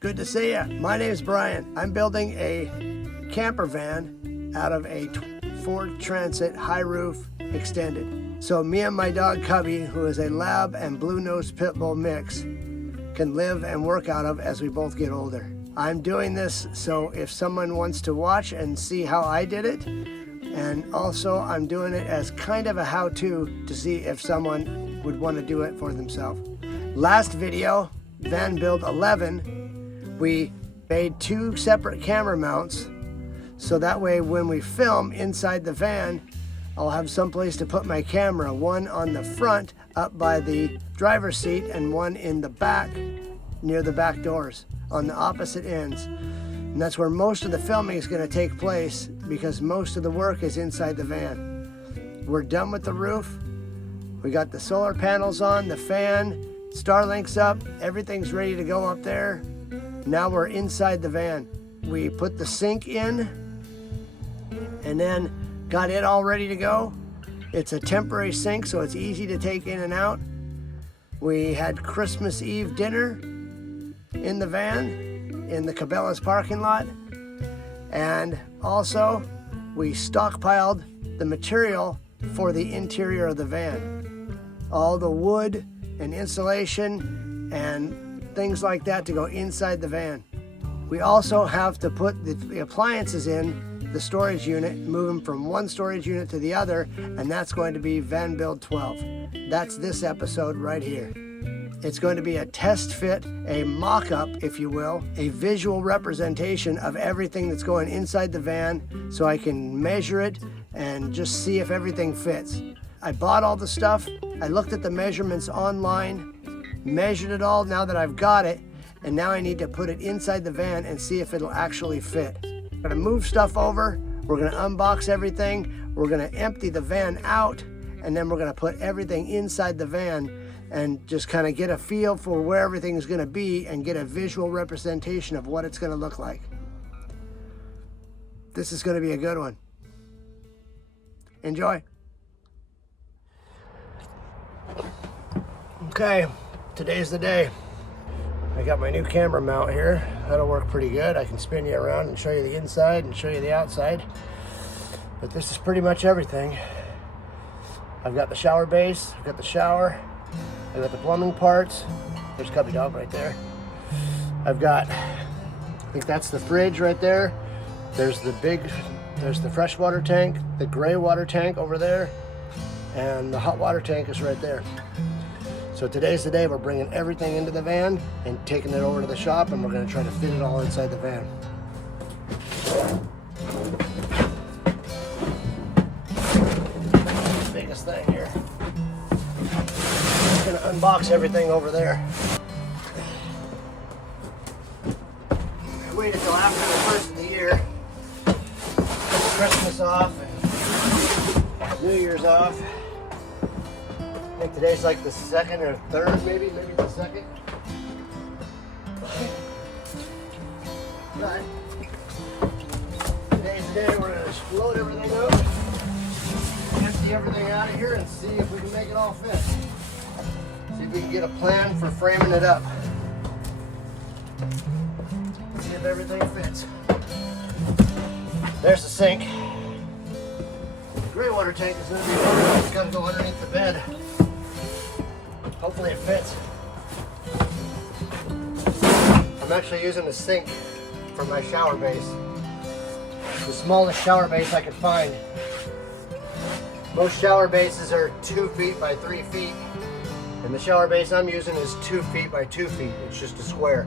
Good to see you. My name is Bryan. I'm building a camper van out of a Ford Transit high roof extended. So me and my dog Cubby, who is a lab and blue-nosed pit bull mix, can live and work out of as we both get older. I'm doing this so if someone wants to watch and see how I did it, and also I'm doing it as kind of a how-to to see if someone would want to do it for themselves. Last video, van build 11, we made 2 separate camera mounts so that way when we film inside the van, I'll have someplace to put my camera, one on the front up by the driver's seat and one in the back near the back doors on the opposite ends. And that's where most of the filming is going to take place because most of the work is inside the van. We're done with the roof. We got the solar panels on, the fan, Starlink's up, everything's ready to go up there. Now we're inside the van. We put the sink in and then got it all ready to go. It's a temporary sink, so it's easy to take in and out. We had Christmas Eve dinner in the van, in the Cabela's parking lot. And also, we stockpiled the material for the interior of the van. All the wood and insulation and things like that to go inside the van. We also have to put the appliances in the storage unit, move them from one storage unit to the other, and that's going to be van build 12. That's this episode right here. It's going to be a test fit, a mock-up, if you will, a visual representation of everything that's going inside the van so I can measure it and just see if everything fits. I bought all the stuff, I looked at the measurements online, measured it all now that I've got it, and now I need to put it inside the van and see if it'll actually fit. We're gonna move stuff over, we're gonna unbox everything, we're gonna empty the van out, and then we're gonna put everything inside the van and just kind of get a feel for where everything is gonna be and get a visual representation of what it's gonna look like. This is gonna be a good one. Enjoy. Okay, today's the day. I got my new camera mount here. That'll work pretty good. I can spin you around and show you the inside and show you the outside. But this is pretty much everything. I've got the shower base, I've got the shower, I've got the plumbing parts. There's Cubby Dog right there. I've got, I think that's the fridge right there. There's the freshwater tank, the gray water tank over there, and the hot water tank is right there. So today's the day we're bringing everything into the van and taking it over to the shop, and we're going to try to fit it all inside the van. The biggest thing here. I'm going to unbox everything over there. I waited till after the first of the year. Took Christmas off and New Year's off. I think today's like the 2nd or 3rd, maybe the 2nd. But today's the day we're going to explode everything up, empty everything out of here, and see if we can make it all fit. See if we can get a plan for framing it up. See if everything fits. There's the sink. The gray water tank is going to be over. It's got to go underneath the bed. Hopefully it fits. I'm actually using the sink for my shower base. The smallest shower base I could find. Most shower bases are 2 feet by 3 feet. And the shower base I'm using is 2 feet by 2 feet. It's just a square.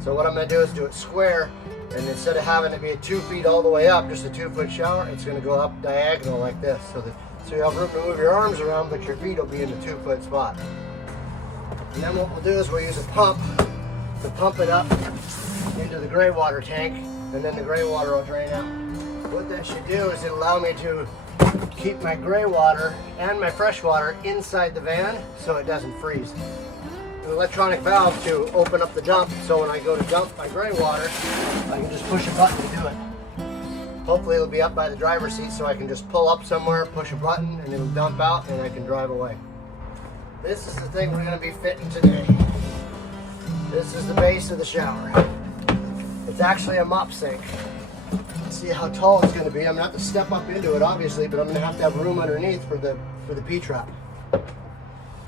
So what I'm going to do is do it square. And instead of having to be 2 feet all the way up, just a 2-foot shower, it's going to go up diagonal like this. So you have room to move your arms around, but your feet will be in the 2-foot spot. And then what we'll do is we'll use a pump to pump it up into the gray water tank, and then the gray water will drain out. What that should do is it'll allow me to keep my gray water and my fresh water inside the van so it doesn't freeze. An electronic valve to open up the dump, so when I go to dump my gray water, I can just push a button to do it. Hopefully it'll be up by the driver's seat so I can just pull up somewhere, push a button, and it'll dump out and I can drive away. This is the thing we're going to be fitting today. This This is the base of the shower. It's actually a mop sink. See how tall it's going to be. I'm going to have to step up into it, obviously, but I'm going to have room underneath for the P-trap.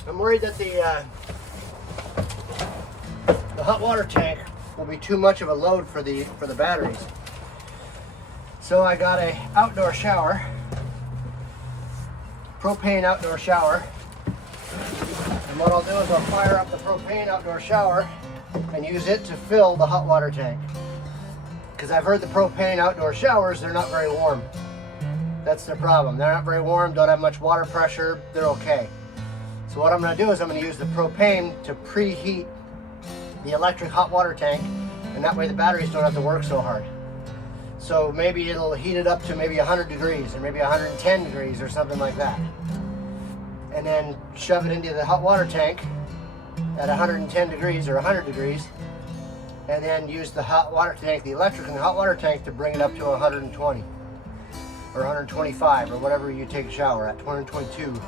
I'm worried that the hot water tank will be too much of a load for the batteries. So I got a outdoor shower, propane outdoor shower. And what I'll do is I'll fire up the propane outdoor shower and use it to fill the hot water tank. Because I've heard the propane outdoor showers, they're not very warm. That's their problem. They're not very warm, don't have much water pressure, they're okay. So what I'm going to do is I'm going to use the propane to preheat the electric hot water tank, and that way the batteries don't have to work so hard. So maybe it'll heat it up to maybe 100 degrees or maybe 110 degrees or something like that. And then shove it into the hot water tank at 110 degrees or 100 degrees, and then use the hot water tank, the electric in the hot water tank, to bring it up to 120 or 125 or whatever you take a shower at, 122.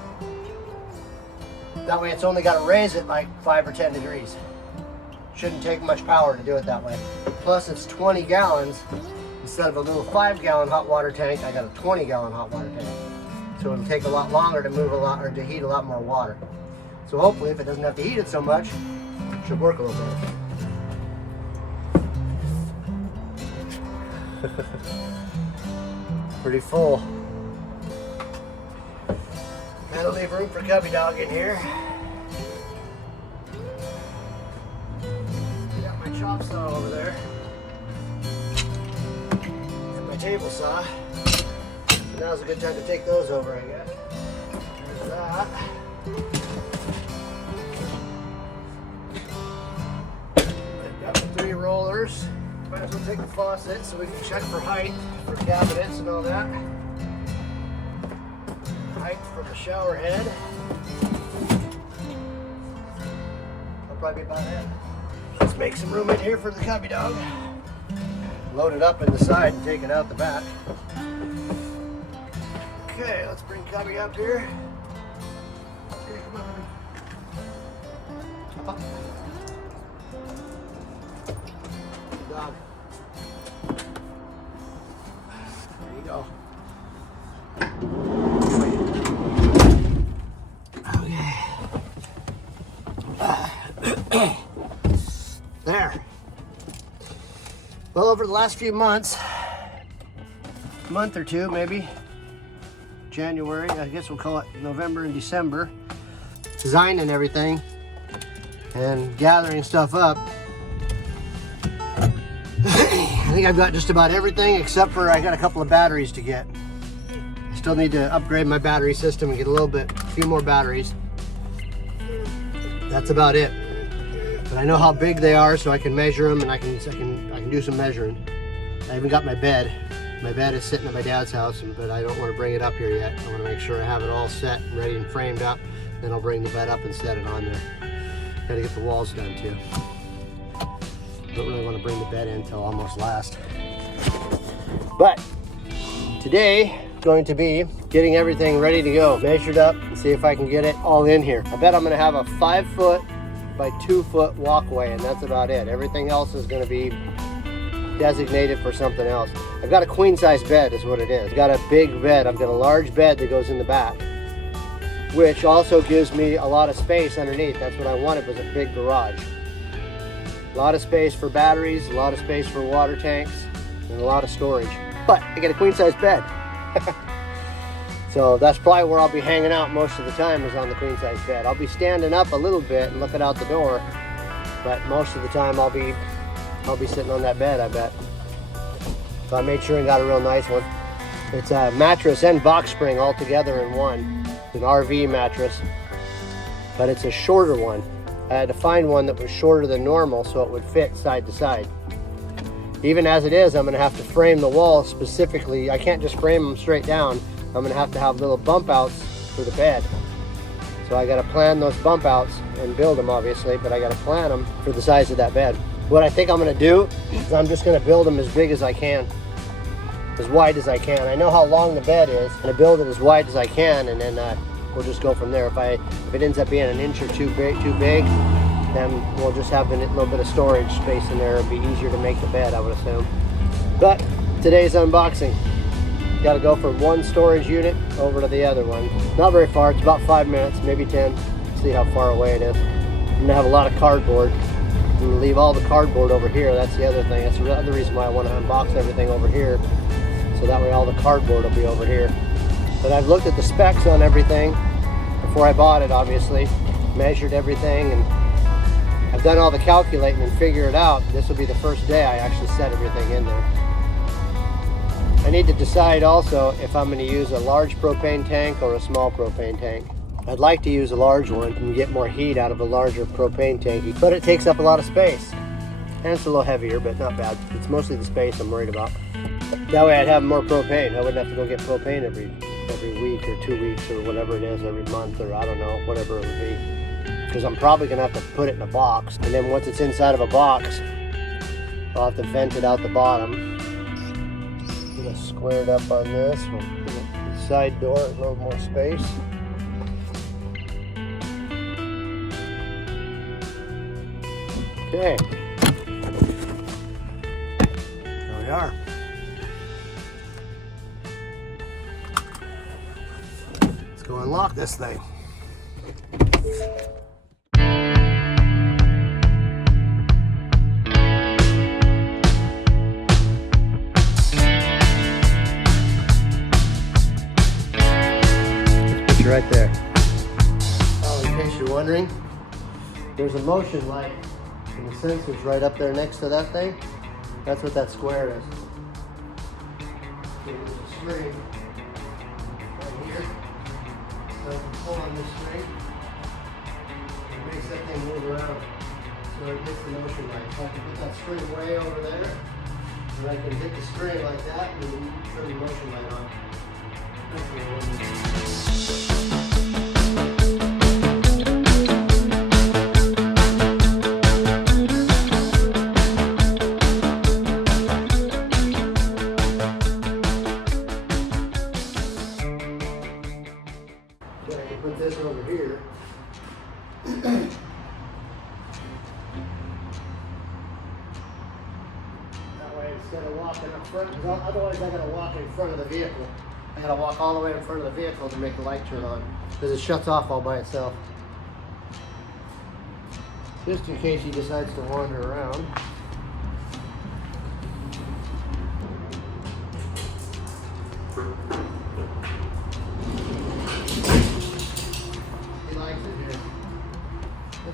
That way it's only got to raise it like 5 or 10 degrees. Shouldn't take much power to do it that way. Plus it's 20 gallons. Instead of a little 5-gallon hot water tank, I got a 20-gallon hot water tank. So it'll take a lot longer to move a lot, or to heat a lot more water. So hopefully, if it doesn't have to heat it so much, it should work a little bit. Pretty full. Gotta leave room for Cubby Dog in here. Got my chop saw over there. And my table saw. So now's a good time to take those over, I guess. There's that. I've got 3 rollers. Might as well take the faucet so we can check for height for cabinets and all that. Height from the shower head. That'll probably be about it. Let's make some room in here for the Cubby Dog. Load it up in the side and take it out the back. Okay, let's bring Cubby up here. Okay, come on. Up. Dog. There you go. Okay. There. Well, over the last few months, month or two maybe, January, I guess we'll call it November and December, designing everything and gathering stuff up. I think I've got just about everything except for I got a couple of batteries to get. I still need to upgrade my battery system and get a few more batteries. That's about it. But I know how big they are, so I can measure them and I can do some measuring. I even got my bed. My bed is sitting at my dad's house, but I don't want to bring it up here yet. I want to make sure I have it all set and ready and framed up. Then I'll bring the bed up and set it on there. Got to get the walls done too. Don't really want to bring the bed in until almost last. But today is going to be getting everything ready to go, measured up, and see if I can get it all in here. I bet I'm going to have a 5-foot by 2-foot walkway, and that's about it. Everything else is going to be designated for something else. I've got a queen size bed is what it is. I've got a big bed. I've got a large bed that goes in the back, which also gives me a lot of space underneath. That's what I wanted, was a big garage. A lot of space for batteries, a lot of space for water tanks, and a lot of storage. But I get a queen size bed. So that's probably where I'll be hanging out most of the time, is on the queen size bed. I'll be standing up a little bit and looking out the door, but most of the time I'll be sitting on that bed, I bet. So I made sure and got a real nice one. It's a mattress and box spring all together in one. It's an RV mattress, but it's a shorter one. I had to find one that was shorter than normal so it would fit side to side. Even as it is, I'm going to have to frame the walls specifically. I can't just frame them straight down. I'm going to have little bump outs for the bed. So I got to plan those bump outs and build them, obviously, but I got to plan them for the size of that bed. What I think I'm going to do is I'm just going to build them as big as I can, as wide as I can. I know how long the bed is. I'm going to build it as wide as I can, and then we'll just go from there. If it ends up being an inch or two big, then we'll just have a little bit of storage space in there. It'll be easier to make the bed, I would assume. But today's unboxing. Got to go from one storage unit over to the other one. Not very far, it's about 5 minutes, maybe 10. See how far away it is. I'm gonna have a lot of cardboard. I'm gonna leave all the cardboard over here. That's the other thing. That's the other reason why I want to unbox everything over here. So that way all the cardboard will be over here. But I've looked at the specs on everything before I bought it, obviously. Measured everything, and I've done all the calculating and figured it out. This will be the first day I actually set everything in there. I need to decide also if I'm going to use a large propane tank or a small propane tank. I'd like to use a large one and get more heat out of a larger propane tank, but it takes up a lot of space. And it's a little heavier, but not bad. It's mostly the space I'm worried about. That way I'd have more propane. I wouldn't have to go get propane every week or 2 weeks or whatever it is, every month, or I don't know, whatever it would be. Because I'm probably going to have to put it in a box. And then once it's inside of a box, I'll have to vent it out the bottom. I'm going to square it up on this. We'll give it the side door a little more space. Okay. There we are. Let's go unlock this thing. Right there. Oh, in case you're wondering, there's a motion light and the sensor's right up there next to that thing. That's what that square is. There's a string right here. So I can pull on this string, it makes that thing move around. So it gets the motion light. So I can put that string way over there, and I can hit the string like that and then turn the motion light on. Put this over here. That way, instead of walking up front, because otherwise I gotta walk in front of the vehicle. I gotta walk all the way in front of the vehicle to make the light turn on, because it shuts off all by itself. Just in case he decides to wander around.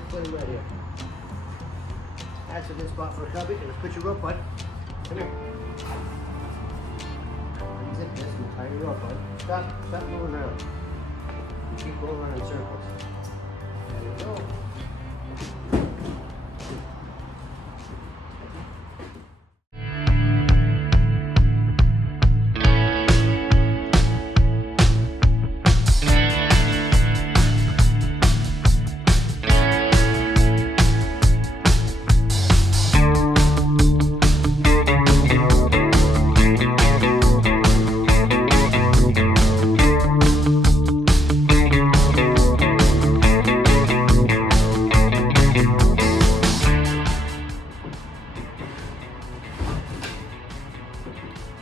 Put him right here. That's a good spot for a cubby. Just put your rope on. Come here. Unzip this and tie your rope on. Stop moving around. You keep going around in circles. There you go.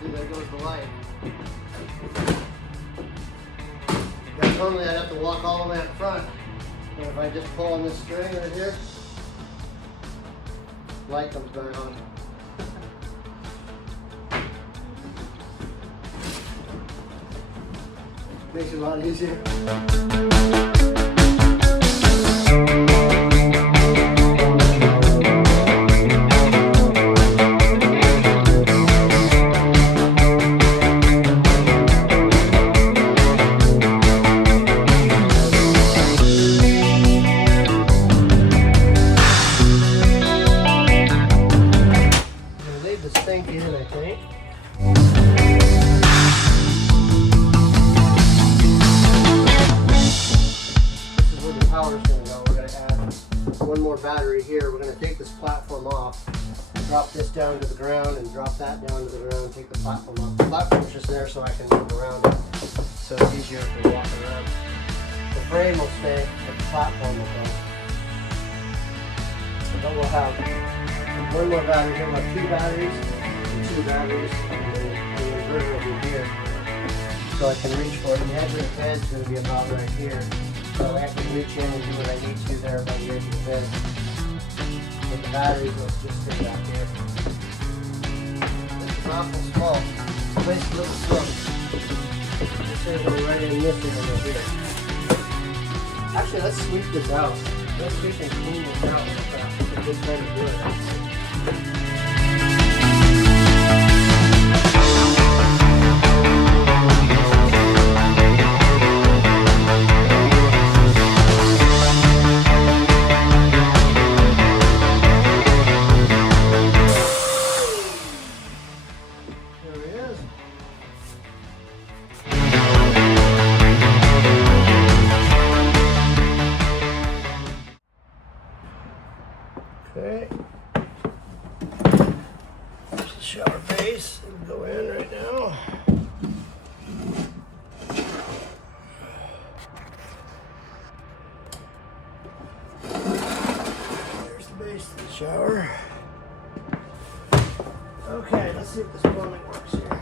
There goes the light. Now, normally I'd have to walk all the way up front, but if I just pull on this string right here, light comes back on. Makes it a lot easier. Sink in, I think. This is where the power is going to go. We're going to add one more battery here. We're going to take this platform off, drop this down to the ground, and drop that down to the ground, take the platform off. The platform's just there so I can move around it, so it's easier for walking around. The frame will stay, but the platform will go. But we'll have one more battery here. We'll have 2 batteries, and 2 batteries, and the inverter will be here. So I can reach for it. The edge of the bed is going to be about right here. So I can reach in and do what I need to there by the edge of the bed. But the batteries will just sit back here. This is awful small. The place is a little slow. This is going to be right in this area here. Actually, let's sweep this out. Let's sweep and clean this out. It's a good time to do it. Okay, there's the shower base. It'll go in right now. There's the base of the shower. Okay, let's see if this plumbing works here.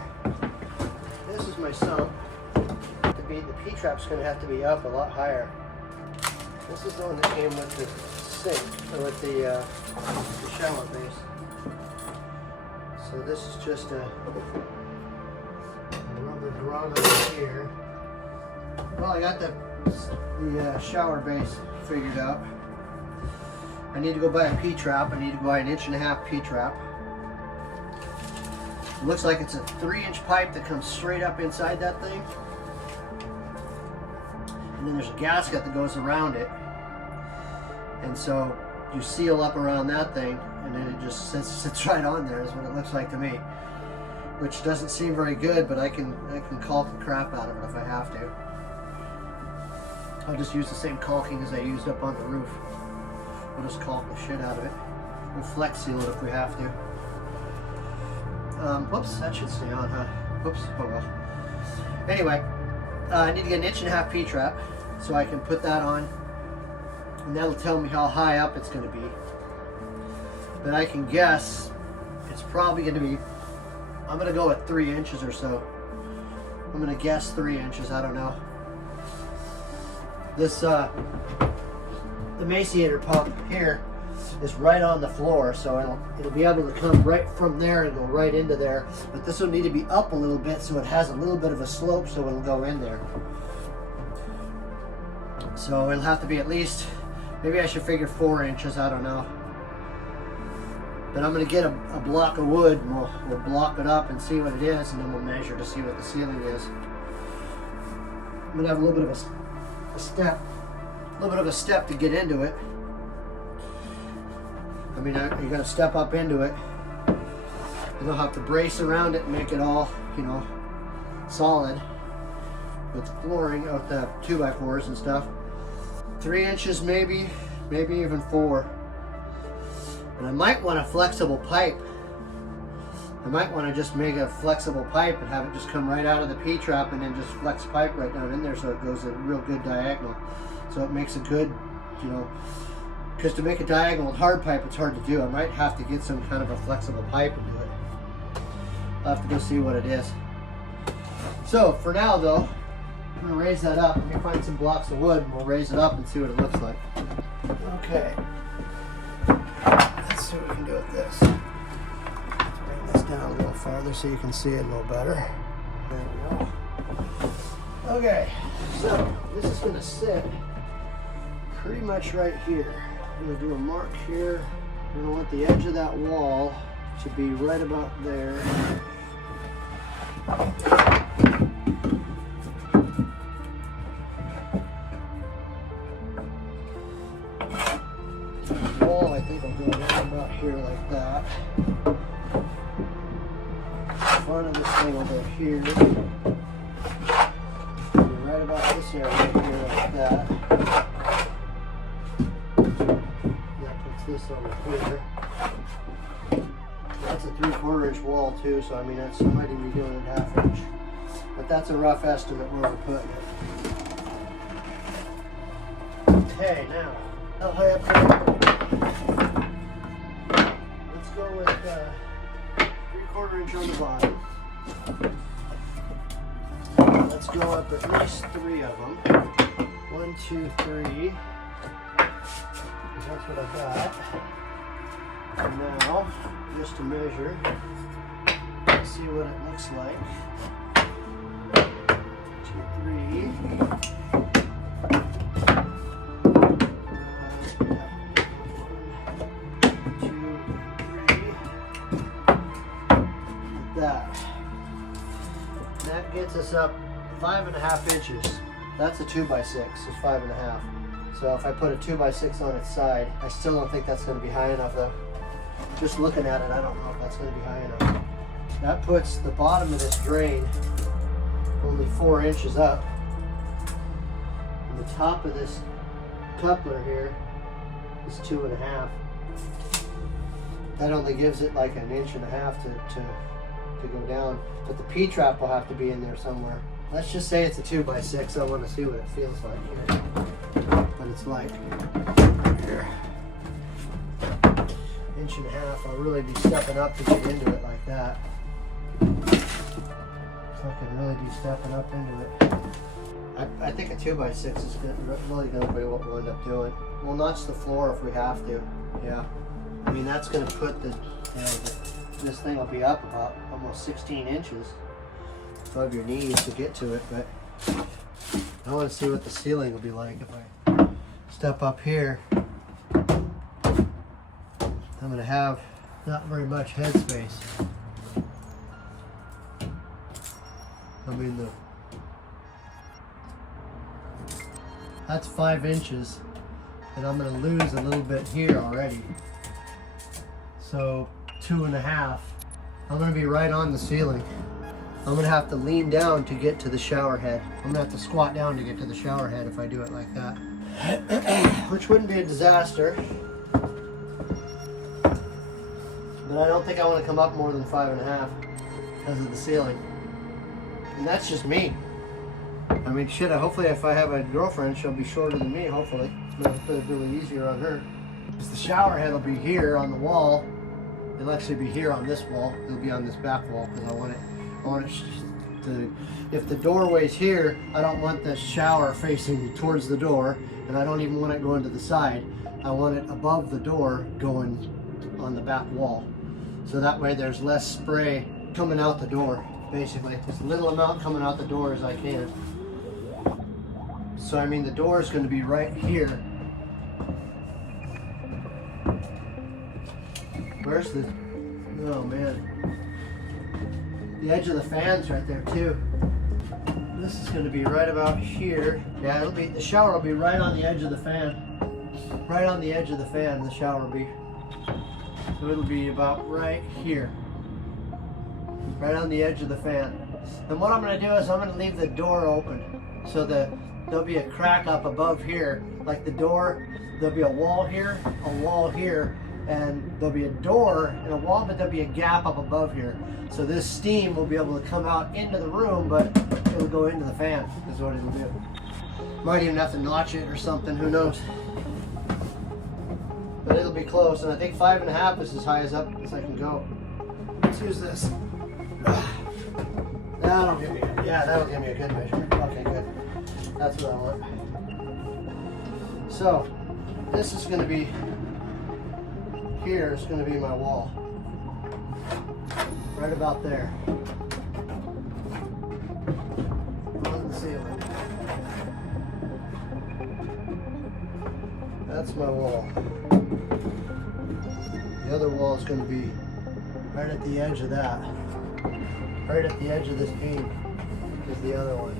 This is my sump. The P-trap's going to have to be up a lot higher. This is the one that came with the sink, or with the shower base. So this is just a rubber drum over here. Well, I got the shower base figured out. I need to go buy a P-trap. I need to buy an 1.5-inch P-trap. It looks like it's a 3-inch pipe that comes straight up inside that thing. And then there's a gasket that goes around it. And so you seal up around that thing, and then it just sits right on there, is what it looks like to me. Which doesn't seem very good, but I can caulk the crap out of it if I have to. I'll just use the same caulking as I used up on the roof. We'll just caulk the shit out of it. We'll flex seal it if we have to. Whoops, that should stay on, huh? Whoops, oh well. Anyway, I need to get an 1.5-inch P-trap so I can put that on. And that'll tell me how high up it's going to be. But I can guess it's probably going to be, I'm going to go at 3 inches or so. I'm going to guess 3 inches, I don't know. This, the emaciator pump here is right on the floor, so it'll be able to come right from there and go right into there. But this will need to be up a little bit so it has a little bit of a slope so it'll go in there. So it'll have to be at least, maybe I should figure 4 inches, I don't know. But I'm going to get a block of wood and we'll block it up and see what it is, and then we'll measure to see what the ceiling is. I'm going to have a little bit of a step to get into it. I mean, you're going to step up into it, and I'll have to brace around it and make it all, you know, solid with flooring out the 2x4s and stuff. 3 inches maybe even 4. And I might want a flexible pipe. I might want to just make a flexible pipe and have it just come right out of the P-trap and then just flex pipe right down in there so it goes a real good diagonal. So it makes a good, you know, because to make a diagonal hard pipe, it's hard to do. I might have to get some kind of a flexible pipe and do it. I'll have to go see what it is. So for now though, I'm going to raise that up. Let me find some blocks of wood and we'll raise it up and see what it looks like. Okay. Let's see what we can do with this. Let's bring this down a little farther so you can see it a little better. There we go. Okay, so this is going to sit pretty much right here. I'm going to do a mark here. I'm going to want the edge of that wall to be right about there. The wall, I think, will go right about here like that. The front of this thing will go here. Right about this area right here like that. That puts this over here. That's a 3/4 inch wall too, so I mean I might even be doing it 1/2 inch. But that's a rough estimate where we're putting it. Okay, now how high up can I go with 3/4 inch on the bottom. Let's go up at least 3 of them. 1, 2, 3. That's what I got. And now, just to measure, let's see what it looks like. 2, 3. 2, 3. Like that. That gets us up 5.5 inches. That's a 2x6, it's 5.5. So if I put a 2x6 on its side, I still don't think that's going to be high enough though. Just looking at it, I don't know if that's going to be high enough. That puts the bottom of this drain only 4 inches up. And the top of this coupler here is 2.5. That only gives it like 1.5 inches to go down. But the P-trap will have to be in there somewhere. Let's just say it's a 2x6. I want to see what it feels like here. What it's like here. 1.5 inches. I'll really be stepping up to get into it like that. So I can really be stepping up into it. I think a 2x6 is really going to be what we'll end up doing. We'll notch the floor if we have to. Yeah. I mean, that's going to put this thing will be up about almost 16 inches above your knees to get to it, but I want to see what the ceiling will be like if I step up here. I'm going to have not very much headspace. I mean, that's 5 inches, and I'm going to lose a little bit here already. So 2.5. I'm going to be right on the ceiling. I'm going to have to lean down to get to the shower head. I'm going to have to squat down to get to the shower head if I do it like that. Which wouldn't be a disaster. But I don't think I want to come up more than 5.5 because of the ceiling. And that's just me. I mean, shit, hopefully if I have a girlfriend, she'll be shorter than me, hopefully. It'll put it really easier on her. Because the shower head will be here on the wall. It'll actually be here on this wall. It'll be on this back wall because I want it to, if the doorway's here, I don't want the shower facing towards the door, and I don't even want it going to the side. I want it above the door going on the back wall. So that way there's less spray coming out the door, basically. As little amount coming out the door as I can. So I mean the door is going to be right here. Where's the, oh man. The edge of the fan's right there too. This is going to be right about here. Yeah, it'll be, the shower will be right on the edge of the fan. Right on the edge of the fan, the shower will be. So it'll be about right here. Right on the edge of the fan. And what I'm going to do is I'm going to leave the door open so that there'll be a crack up above here. Like the door, there'll be a wall here, and there'll be a door and a wall, but there'll be a gap up above here. So this steam will be able to come out into the room, but it'll go into the fan, is what it'll do. Might even have to notch it or something, who knows. But it'll be close, and I think 5.5 is as high as up as I can go. Let's use this. That'll give me a good measurement. Okay, good. That's what I want. So, this is going to be, here is going to be my wall. Right about there. On the ceiling. That's my wall. The other wall is going to be right at the edge of that. Right at the edge of this beam is the other one.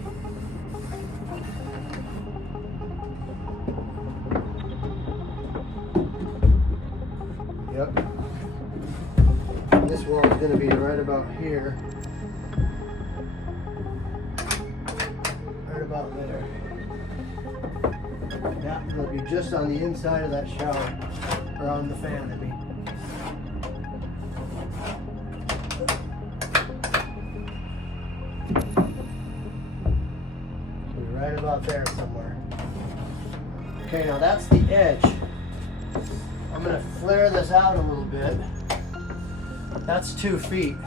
Yep. This wall is going to be right about here. Right about there. That will be just on the inside of that shower. Or on the fan, I mean. It'll be right about there somewhere. Okay, now that's the edge. I'm going to flare this out a little bit. That's 2 feet.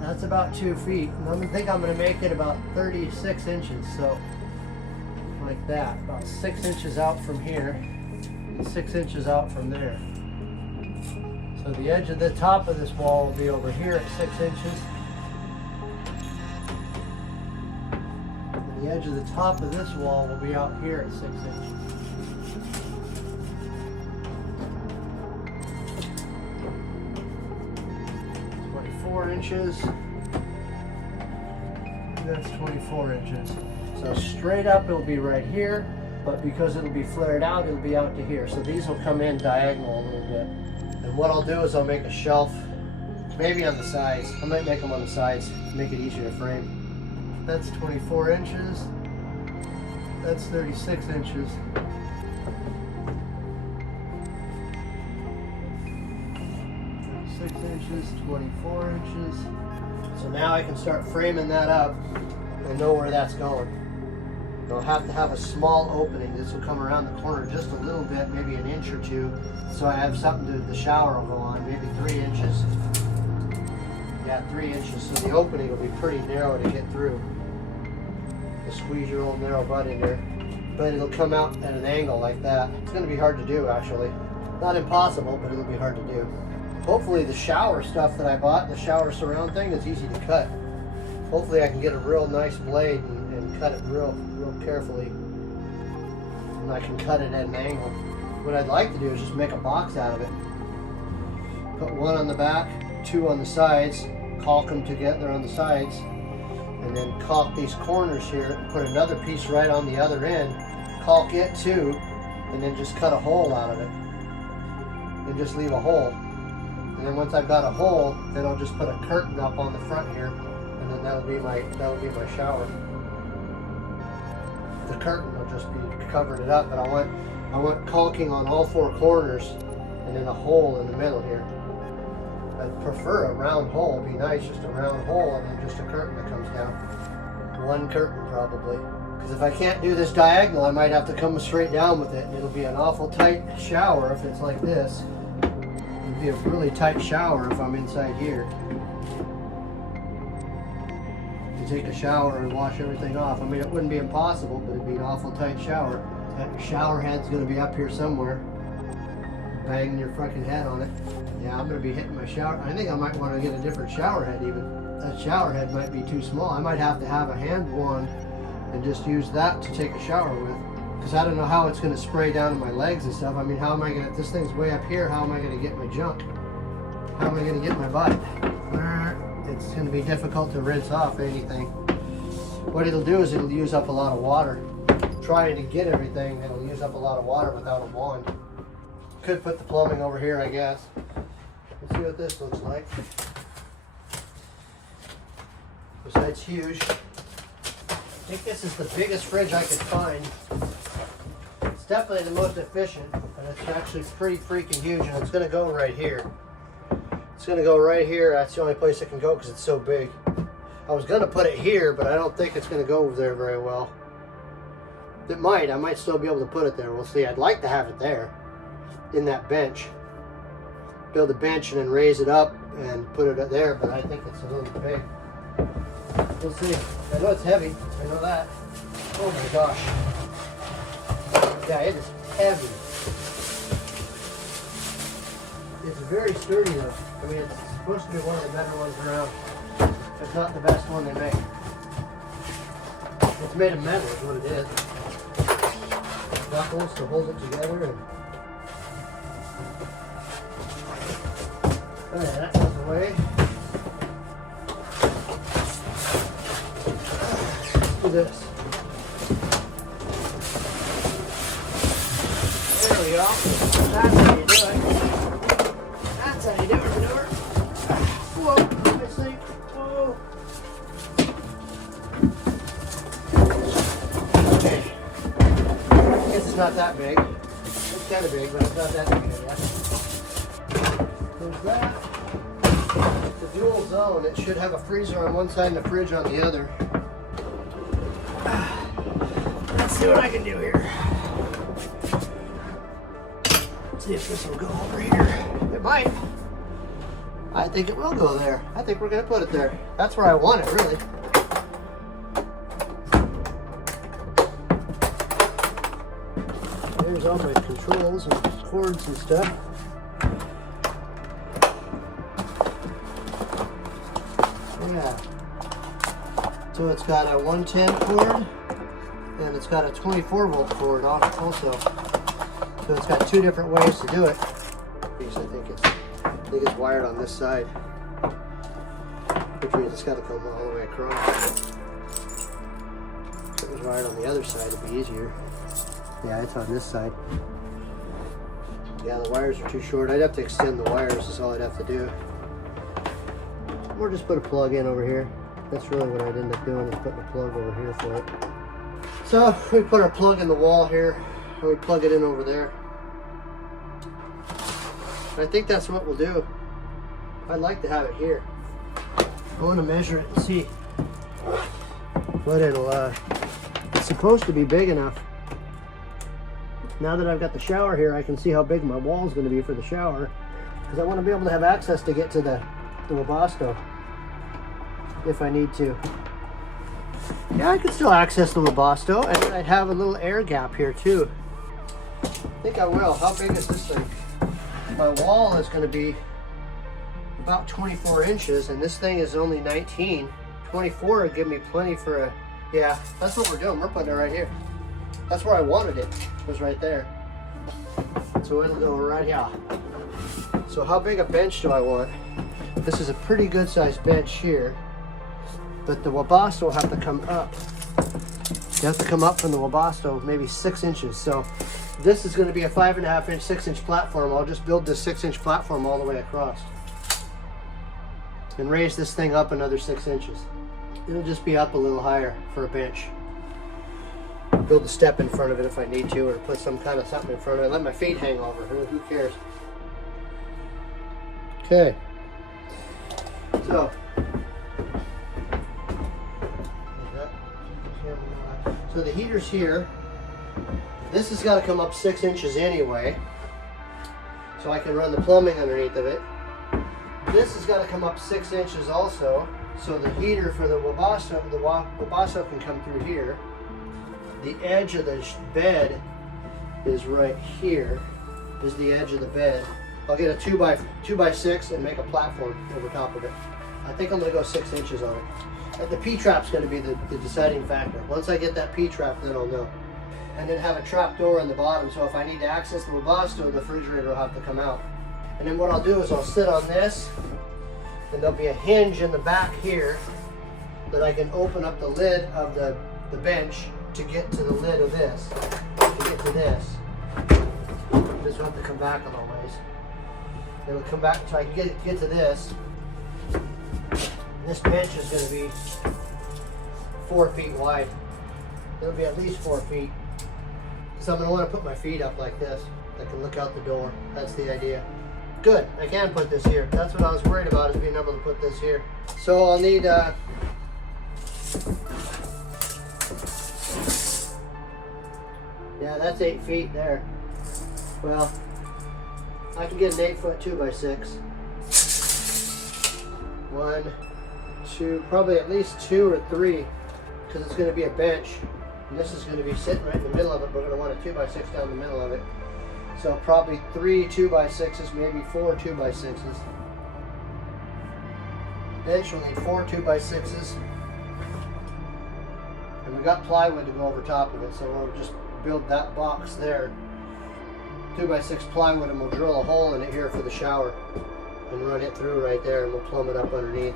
That's about 2 feet. And I think I'm going to make it about 36 inches. So like that, about 6 inches out from here, and 6 inches out from there. So the edge of the top of this wall will be over here at 6 inches. And the edge of the top of this wall will be out here at 6 inches. Inches. That's 24 inches. So straight up it'll be right here, but because it'll be flared out, it'll be out to here. So these will come in diagonal a little bit. And what I'll do is I'll make a shelf, maybe on the sides. I might make them on the sides to make it easier to frame. That's 24 inches. That's 36 inches. 6 inches, 24 inches. So now I can start framing that up and know where that's going. I'll have to have a small opening. This will come around the corner just a little bit, maybe an inch or two, so I have something to, the shower will go on, maybe 3 inches. Yeah, 3 inches, so the opening will be pretty narrow to get through. You'll squeeze your old narrow butt in there, but it'll come out at an angle like that. It's going to be hard to do, actually. Not impossible, but it'll be hard to do. Hopefully the shower stuff that I bought, the shower surround thing, is easy to cut. Hopefully I can get a real nice blade and cut it real carefully. And I can cut it at an angle. What I'd like to do is just make a box out of it. Put one on the back, 2 on the sides, caulk them together on the sides, and then caulk these corners here, put another piece right on the other end, caulk it too, and then just cut a hole out of it. And just leave a hole. And then once I've got a hole, then I'll just put a curtain up on the front here, and then that'll be my shower. The curtain will just be covered it up, but I want caulking on all 4 corners, and then a hole in the middle here. I'd prefer a round hole. It'd be nice, just a round hole, and then just a curtain that comes down. 1 curtain probably. Because if I can't do this diagonal, I might have to come straight down with it, and it'll be an awful tight shower if it's like this. It'd be a really tight shower if I'm inside here. To take a shower and wash everything off. I mean, it wouldn't be impossible, but it'd be an awful tight shower. That shower head's gonna be up here somewhere. Banging your fucking head on it. Yeah, I'm gonna be hitting my shower. I think I might want to get a different shower head even. That shower head might be too small. I might have to have a hand wand and just use that to take a shower with. Because I don't know how it's going to spray down to my legs and stuff. I mean, how am I going to, this thing's way up here, how am I going to get my junk? How am I going to get my butt? It's going to be difficult to rinse off anything. What it'll do is it'll use up a lot of water. Trying to get everything, it'll use up a lot of water without a wand. Could put the plumbing over here, I guess. Let's see what this looks like. Besides huge. I think this is the biggest fridge I could find. It's definitely the most efficient, and it's actually pretty freaking huge, and it's going to go right here. It's going to go right here. That's the only place it can go because it's so big. I was going to put it here, but I don't think it's going to go over there very well. It might. I might still be able to put it there. We'll see. I'd like to have it there in that bench. Build a bench and then raise it up and put it there, but I think it's a little big. We'll see. I know it's heavy. I know that. Oh my gosh. Yeah, it is heavy. It's very sturdy though. I mean, it's supposed to be one of the better ones around. It's not the best one they make. It's made of metal is what it is. Buckles to hold it together. And oh yeah, that goes away. This. There we go. That's how you do it. That's how you do it, manure. Whoa, I think. Whoa. Okay. I guess it's not that big. It's kind of big, but it's not that big yet. There's that. It's a dual zone. It should have a freezer on one side and a fridge on the other. Let's see what I can do here. Let's see if this will go over here. It might. I think it will go there. I think we're gonna put it there. That's where I want it, really. There's all my controls and cords and stuff. Yeah. So it's got a 110 cord and it's got a 24 volt cord on it also. So it's got two different ways to do it. I think it's wired on this side, which means it's got to come all the way across. If it was wired on the other side, it'd be easier. Yeah, it's on this side. Yeah, the wires are too short. I'd have to extend the wires, is all I'd have to do. Or just put a plug in over here. That's really what I'd end up doing, is putting a plug over here for it. So we put our plug in the wall here, and we plug it in over there. I think that's what we'll do. I'd like to have it here. I want to measure it and see what it'll, it's supposed to be big enough. Now that I've got the shower here, I can see how big my wall is going to be for the shower, because I want to be able to have access to get to the Webasto if I need to. Yeah, I could still access the Webasto, and I'd have a little air gap here too. I think I will. How big is this thing? My wall is going to be about 24 inches, and this thing is only 19. 24 would give me plenty for a, yeah, that's what we're doing. We're putting it right here. That's where I wanted it, was right there. So it'll go right here. So how big a bench do I want? This is a pretty good sized bench here, but the Webasto will have to come up. You have to come up from the Webasto maybe 6 inches. So this is going to be a 5.5 inch, 6 inch platform. I'll just build this 6 inch platform all the way across and raise this thing up another 6 inches. It'll just be up a little higher for a bench. Build a step in front of it if I need to, or put some kind of something in front of it. Let my feet hang over. Who cares? Okay. So the heater's here. This has got to come up 6 inches anyway, so I can run the plumbing underneath of it. This has got to come up 6 inches also, so the heater for the Webasto can come through here. The edge of the bed is right here, is the edge of the bed. I'll get a 2x6 and make a platform over top of it. I think I'm going to go 6 inches on it. And the P-trap's going to be the deciding factor. Once I get that P-trap, then I'll know. And then have a trap door in the bottom, so if I need to access the Webasto, the refrigerator will have to come out. And then what I'll do is I'll sit on this, and there'll be a hinge in the back here that I can open up the lid of the bench to get to the lid of this, to get to this. This will have to come back a little ways. It'll come back so I can get to this. This bench is going to be 4 feet wide. It'll be at least 4 feet. So I'm going to want to put my feet up like this. I can look out the door. That's the idea. Good, I can put this here. That's what I was worried about, is being able to put this here. So I'll need, yeah, that's 8 feet there. Well, I can get an 8-foot 2x6. 1, 2, probably at least 2 or 3, because it's going to be a bench. And this is going to be sitting right in the middle of it. We're going to want a 2x6 down the middle of it. So probably 3 2x6s, maybe 4 2x6s. Bench will need 4 2x6s. And we got plywood to go over top of it, so we'll just build that box there. 2x6 plywood, and we'll drill a hole in it here for the shower and run it through right there, and we'll plumb it up underneath.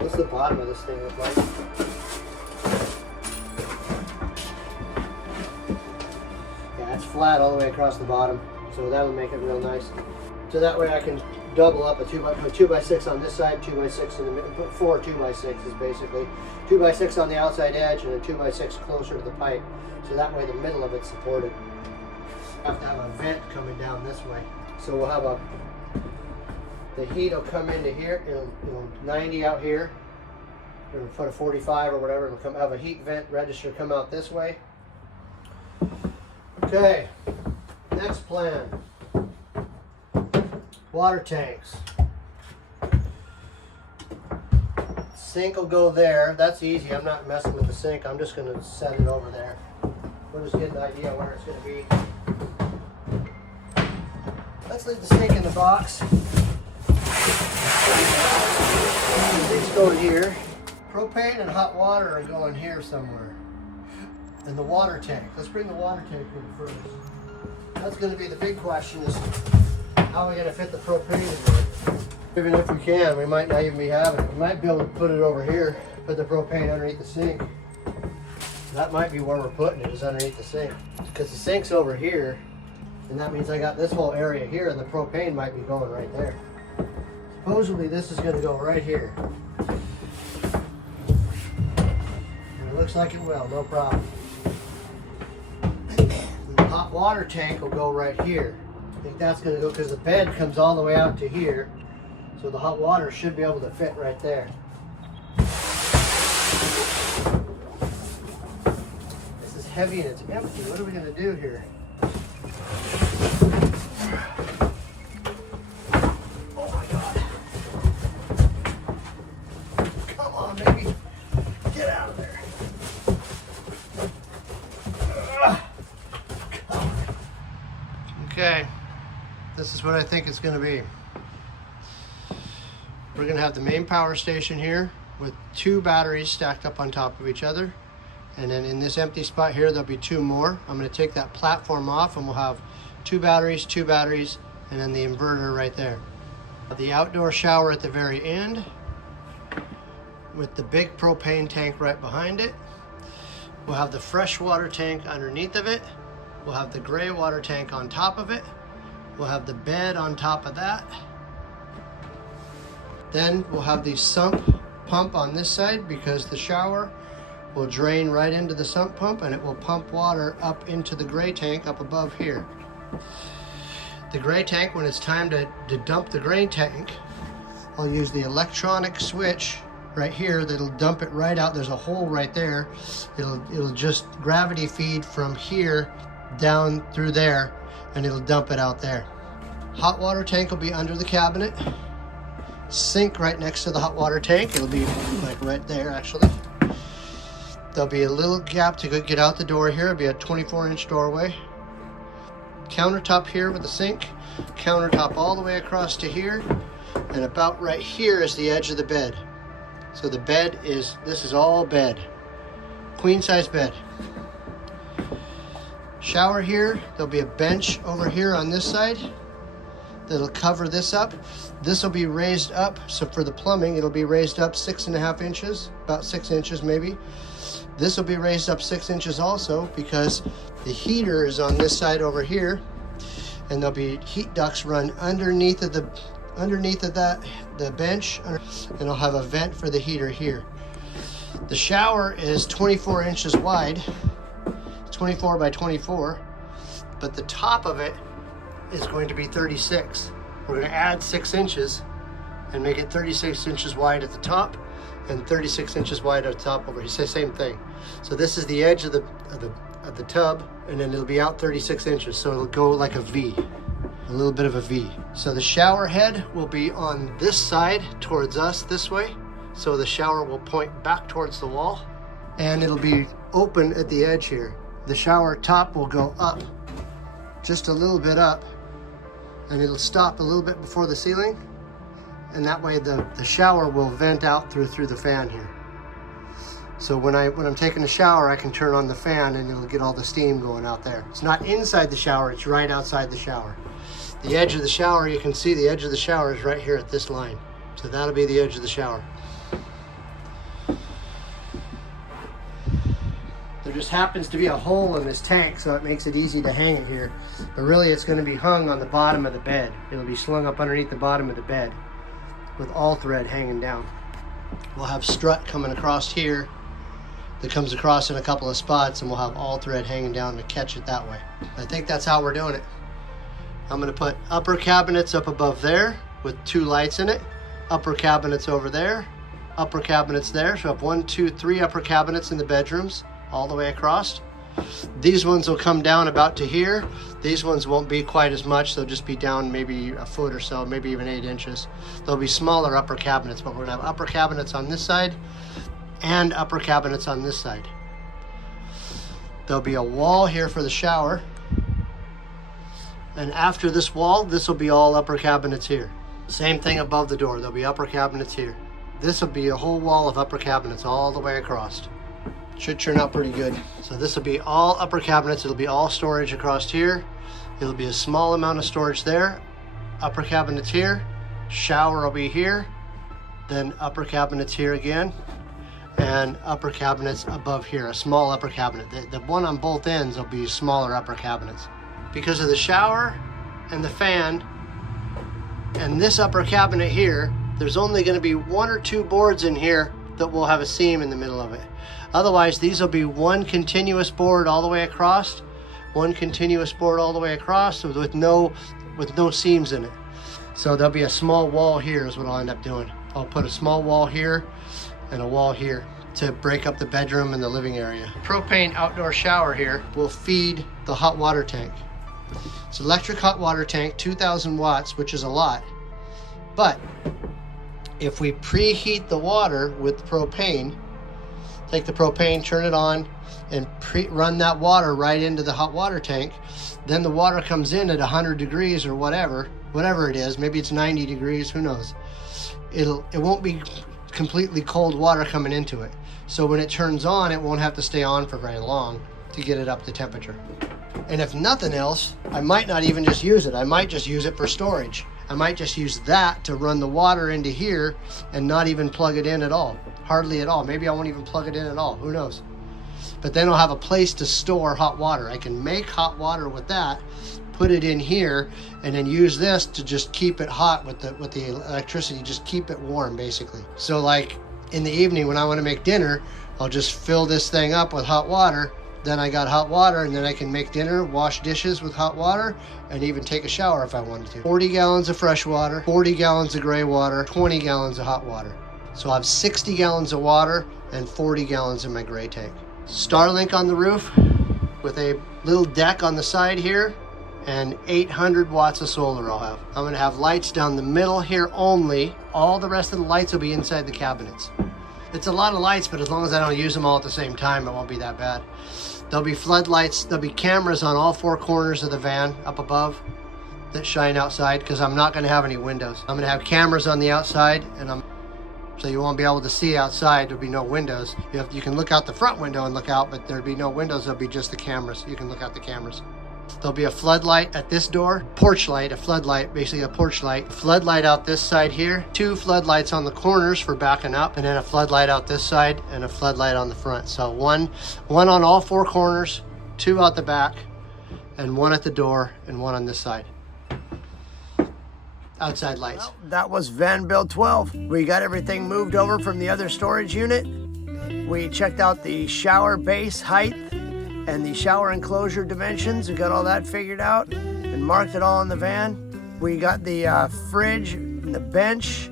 What's the bottom of this thing look like? Yeah, it's flat all the way across the bottom, so that'll make it real nice. So that way I can double up a 2x6 on this side, 2x6 in the middle, put 4 2x6s basically. 2x6 on the outside edge and a 2x6 closer to the pipe, so that way the middle of it's supported. Have to have a vent coming down this way. So we'll have the heat will come into here, it'll 90 out here. We'll put a 45 or whatever, it'll have a heat vent register come out this way. Okay, next plan. water tanks. Sink will go there. That's easy. I'm not messing with the sink. I'm just going to set it over there. We'll just get an idea where it's going to be. Let's leave the sink in the box. The sink's going here. Propane and hot water are going here somewhere. And the water tank. Let's bring the water tank in first. That's going to be the big question, is how are we going to fit the propane in there? Even if we can, we might not even be having it. We might be able to put it over here, put the propane underneath the sink. That might be where we're putting it, is underneath the sink. Because the sink's over here, and that means I got this whole area here, and the propane might be going right there. Supposedly this is going to go right here. And it looks like it will, no problem. And the hot water tank will go right here. I think that's going to go, because the bed comes all the way out to here. So the hot water should be able to fit right there. This is heavy and it's empty. What are we going to do here? Oh my God. Come on, baby. Get out of there. Okay. This is what I think it's going to be. We're going to have the main power station here with 2 batteries stacked up on top of each other. And then in this empty spot here, there'll be 2 more. I'm going to take that platform off and we'll have 2 batteries, and then the inverter right there. The outdoor shower at the very end with the big propane tank right behind it. We'll have the fresh water tank underneath of it. We'll have the gray water tank on top of it. We'll have the bed on top of that. Then we'll have the sump pump on this side, because the shower will drain right into the sump pump and it will pump water up into the gray tank up above here. The gray tank, when it's time to dump the gray tank, I'll use the electronic switch right here that'll dump it right out. There's a hole right there. It'll just gravity feed from here down through there, and it'll dump it out there. Hot water tank will be under the cabinet. Sink right next to the hot water tank. It'll be like right there, actually. There'll be a little gap to get out the door here. It'll be a 24-inch doorway. Countertop here with the sink. Countertop all the way across to here. And about right here is the edge of the bed. So the bed is, this is all bed. Queen size bed. Shower here. There'll be a bench over here on this side that'll cover this up. This will be raised up, so for the plumbing it'll be raised up 6.5 inches, about 6 inches maybe. This will be raised up 6 inches also, because the heater is on this side over here, and there'll be heat ducts run underneath of the bench, and I'll have a vent for the heater here. The shower is 24 inches wide, 24 by 24, but the top of it is going to be 36. We're going to add 6 inches and make it 36 inches wide at the top and 36 inches wide at the top over here. Say same thing. So this is the edge of the tub, and then it'll be out 36 inches. So it'll go like a V, a little bit of a V. So the shower head will be on this side towards us this way. So the shower will point back towards the wall, and it'll be open at the edge here. The shower top will go up, just a little bit up, and it'll stop a little bit before the ceiling, and that way the shower will vent out through the fan here. So when I'm taking a shower, I can turn on the fan and it'll get all the steam going out there. It's not inside the shower, it's right outside the shower. The edge of the shower, you can see the edge of the shower is right here at this line. So that'll be the edge of the shower. There just happens to be a hole in this tank, so it makes it easy to hang it here. But really it's going to be hung on the bottom of the bed. It'll be slung up underneath the bottom of the bed with all thread hanging down. We'll have strut coming across here that comes across in a couple of spots, and we'll have all thread hanging down to catch it that way. I think that's how we're doing it. I'm going to put upper cabinets up above there with 2 lights in it, upper cabinets over there, upper cabinets there. So I have 1, 2, 3 upper cabinets in the bedrooms all the way across. These ones will come down about to here. These ones won't be quite as much. They'll just be down maybe a foot or so, maybe even 8 inches. There'll be smaller upper cabinets, but we're gonna have upper cabinets on this side and upper cabinets on this side. There'll be a wall here for the shower. And after this wall, this will be all upper cabinets here. Same thing above the door, there'll be upper cabinets here. This will be a whole wall of upper cabinets all the way across. Should turn out pretty good. So this will be all upper cabinets. It'll be all storage across here. It'll be a small amount of storage there. Upper cabinets here. Shower will be here. Then upper cabinets here again. And upper cabinets above here, a small upper cabinet. The one on both ends will be smaller upper cabinets. Because of the shower and the fan and this upper cabinet here, there's only going to be 1 or 2 boards in here that will have a seam in the middle of it. Otherwise, these will be one continuous board all the way across, one continuous board all the way across with no seams in it. So there'll be a small wall here is what I'll end up doing. I'll put a small wall here and a wall here to break up the bedroom and the living area. Propane outdoor shower here will feed the hot water tank. It's electric hot water tank, 2,000 watts, which is a lot. But if we preheat the water with propane, take the propane, turn it on, and run that water right into the hot water tank, then the water comes in at 100 degrees or whatever it is. Maybe it's 90 degrees, who knows. It won't be completely cold water coming into it. So when it turns on, it won't have to stay on for very long to get it up to temperature. And if nothing else, I might not even just use it. I might just use it for storage. I might just use that to run the water into here and not even plug it in at all. Hardly at all. Maybe I won't even plug it in at all. Who knows? But then I'll have a place to store hot water. I can make hot water with that, put it in here, and then use this to just keep it hot with the electricity, just keep it warm basically. So like in the evening when I want to make dinner, I'll just fill this thing up with hot water. Then I got hot water, and then I can make dinner, wash dishes with hot water, and even take a shower if I wanted to. 40 gallons of fresh water, 40 gallons of gray water, 20 gallons of hot water. So I have 60 gallons of water and 40 gallons in my gray tank. Starlink on the roof with a little deck on the side here, and 800 watts of solar I'll have. I'm gonna have lights down the middle here only. All the rest of the lights will be inside the cabinets. It's a lot of lights, but as long as I don't use them all at the same time, it won't be that bad. There'll be floodlights, there'll be cameras on all 4 corners of the van up above that shine outside, because I'm not gonna have any windows. I'm gonna have cameras on the outside, and so you won't be able to see outside. There'll be no windows. You can look out the front window and look out, but there'll be no windows. There'll be just the cameras. You can look out the cameras. There'll be a floodlight at this door, porch light, a floodlight, basically a porch light. Floodlight out this side here, 2 floodlights on the corners for backing up, and then a floodlight out this side and a floodlight on the front. So one on all 4 corners, 2 out the back, and 1 at the door, and 1 on this side. Outside lights. Well, that was van build 12. We got everything moved over from the other storage unit. We checked out the shower base height and the shower enclosure dimensions. We got all that figured out and marked it all on the van. We got the fridge and the bench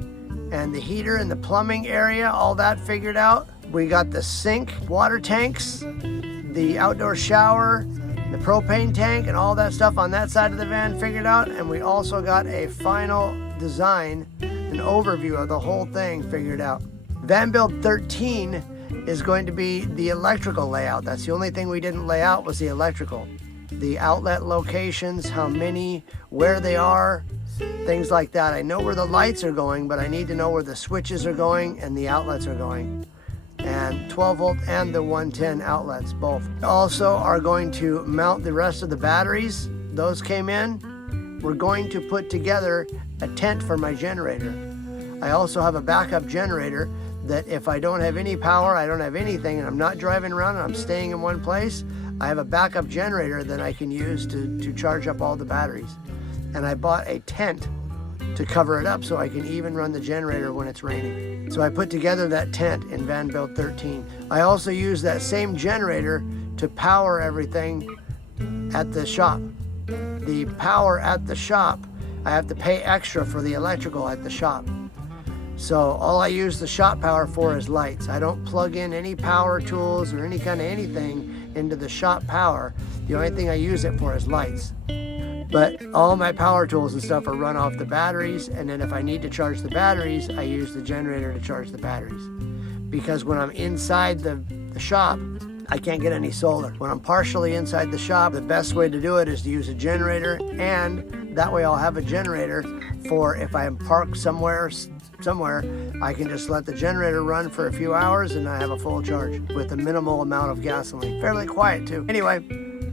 and the heater and the plumbing area, all that figured out. We got the sink, water tanks, the outdoor shower, the propane tank, and all that stuff on that side of the van figured out. And we also got a final design, an overview of the whole thing figured out. Van build 13 is going to be the electrical layout. That's the only thing we didn't lay out was the electrical. The outlet locations, how many, where they are, things like that. I know where the lights are going, but I need to know where the switches are going and the outlets are going. And 12 volt and the 110 outlets, both. Also are going to mount the rest of the batteries. Those came in. We're going to put together a tent for my generator. I also have a backup generator that if I don't have any power, I don't have anything, and I'm not driving around and I'm staying in one place, I have a backup generator that I can use to charge up all the batteries. And I bought a tent to cover it up so I can even run the generator when it's raining. So I put together that tent in van build 13. I also use that same generator to power everything at the shop. The power at the shop, I have to pay extra for the electrical at the shop. So all I use the shop power for is lights. I don't plug in any power tools or any kind of anything into the shop power. The only thing I use it for is lights. But all my power tools and stuff are run off the batteries, and then if I need to charge the batteries, I use the generator to charge the batteries. Because when I'm inside the shop, I can't get any solar. When I'm partially inside the shop, the best way to do it is to use a generator, and that way I'll have a generator for if I am parked somewhere, I can just let the generator run for a few hours and I have a full charge with a minimal amount of gasoline. Fairly quiet too. Anyway,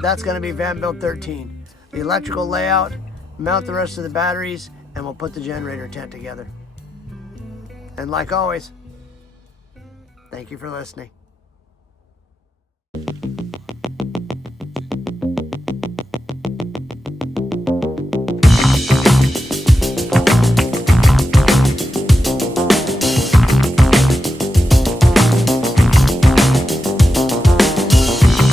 that's gonna be Van Build 13. The electrical layout, mount the rest of the batteries, and we'll put the generator tent together. And like always, thank you for listening.